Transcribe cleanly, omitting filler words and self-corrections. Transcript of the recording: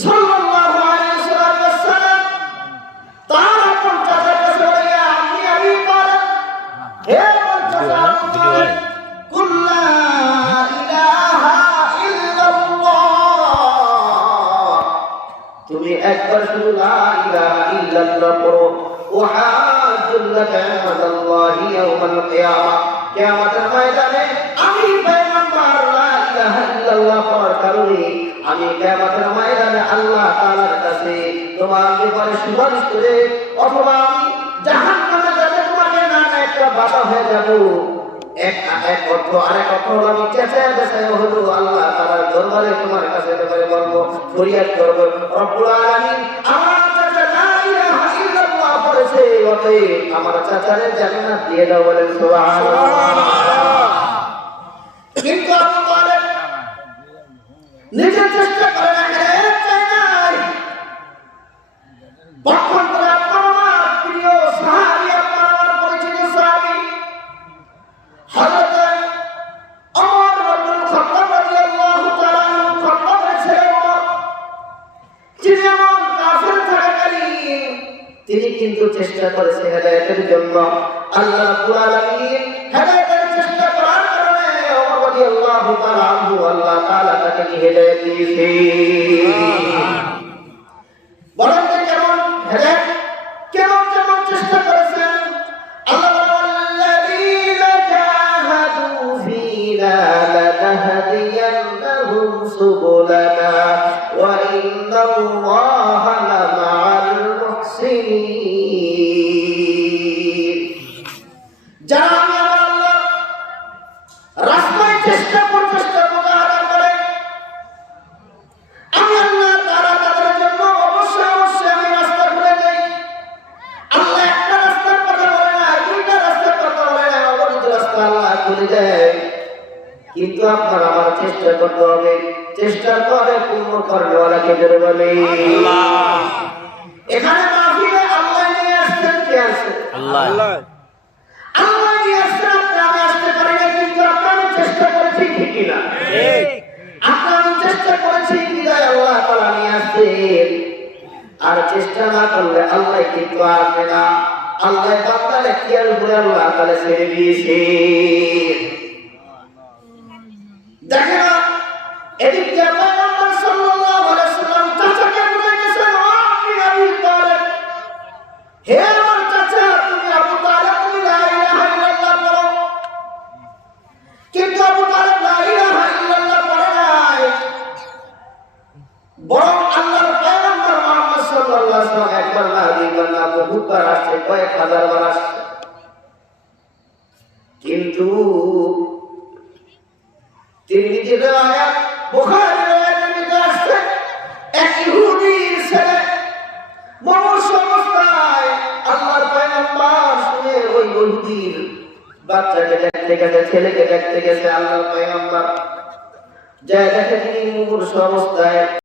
সাল্লাল্লাহু আলাইহি ওয়াসাল্লাম তার আপন চাচার কাছে বলে, আমি আবু তালেব, হে আমার চাচা আবু তালেব, কুল লা ইলাহা ইল্লাল্লাহ, তুমি একবার শুধু লা ইলাহা ইল্লাল্লাহ পড়ো, ওয়াহাজ্জুল লাকা ইনদাল্লাহি ইয়াওমাল কিয়ামাহ, কিয়ামতের ময়দানে আমি পয়গম্বর লা ইলাহা ইল্লাল্লাহ পড়ার কারণে আমি কিয়ামতের ময়দানে আল্লাহ তাআলার কাছে তোমার ব্যাপারে সুপারিশ করে, অথবা আমি জাহান্নামে যাতে তোমাকে না একটা বাধা হয়ে যাব। এক অর্থ, আরেক অর্থ হলো আমি চেঁচায় হলো আল্লাহ তাআলার দরবারে তোমার কাছে ব্যাপারে বলবো, ফরিয়াদ করব, রব্বুল আলামিন আমার চাচা লা ইলাহা ইল্লাল্লাহ পড়েছে, অতএব আমার চাচারে জান্নাত দিয়ে দাও, বলেন সুবহানাল্লাহ। কিন্তু আবু তালেব নিজের চেষ্টা করে না, চাই নাই। পক্ষান্তরে আপনার আমার প্রিয় সাহাবী, আপনার আমার পরিচিত সাহাবী হযরত ওমর ইবনে খাত্তাব রাদিয়াল্লাহু তাআলা আনহু, খাত্তাবের ছেলে ওমর, যিনি এমন কাফের থাকাকালীন তিনি কিন্তু চেষ্টা করেছে হেদায়েতের জন্য। আল্লাহ রাব্বুল আলামিন হেদায়েতের চেষ্টা করার কারণে ওমর রাদিয়াল্লাহু তাআলা আনহু আল্লাহ তাআলা তাকে হেদায়েত দিয়েছে। বলেন তো কেমন হেদায়েত, কেমন চেষ্টা করেছেন? আল্লাহ আল্লাযীনা জাহাদু ফীনা লানাহদিয়ান্নাহুম সুবুলানা ওয়া ইন্নাল্লাহা লামাআল মুহসিনিন। যারা আমি আল্লাহ রাস্তায় চেষ্টা মোকাবেলা করে, আমি আল্লাহ তাআলা তাদের জন্য অবশ্যই আমি রাস্তা খুলে দেই। আল্লাহ একটা রাস্তার কথা বলে না, দুইটা রাস্তার কথা বলে না, অগণিত রাস্তা আল্লাহ খুলে দেয়। কিন্তু আপনার আমার চেষ্টা করতে হবে, চেষ্টা করে পূর্ণ করবে ওয়ালাকে জোরে বলে আল্লাহ। এখানে মাহফিলে আল্লাহ নিয়ে আসছেন, কে আছে? আল্লাহ। আল্লাহ নিয়ে আসছেন, আমি আসতে পারি না, কিন্তু আমি চেষ্টা করেছি, ঠিক না? ঠিক। আমি চেষ্টা করেছি বিদায় আল্লাহ তাআলা নিয়ে আসছেন। আর চেষ্টা না করলে আল্লাহ কিন্তু আসবে না। আল্লাহ বান্দার এখতিয়ার উপরে আল্লাহ তাআলা ছেড়ে দিয়েছে। দেখেন এদিক দিয়ে পয়গম্বর সাল্লাল্লাহু আলাইহি ওয়াসাল্লাম চাচাকে বলে গেছেন, ও আপনি আবু তালেব, হে আমার চাচা, তুমি আবু তালেব, তুমি লা ইলাহা ইল্লাল্লাহ পড়ো। কিন্তু আবু তালেব লা ইলাহা ইল্লাল্লাহ পড়ে নাই, বরং আল্লাহর পয়গম্বর মুহাম্মদ সাল্লাল্লাহু আলাইহি ওয়াসাল্লাম একবার না, দুইবার না, বহুবার আসছে, কয়েক হাজার বার আসছে। কিন্তু তিরমিজি riwayat, বুখারী riwayat মধ্যে আসছে, এক ইহুদির ছেলে মনুষ্য অবস্থায় আল্লাহর পয়গম্বর শুনে ওই ইহুদির বাচ্চাকে দেখতে গেছে, ছেলেকে দেখতে গেছে। আল্লাহর পয়গম্বর যায় দেখে তিনি মনুষ্য অবস্থায়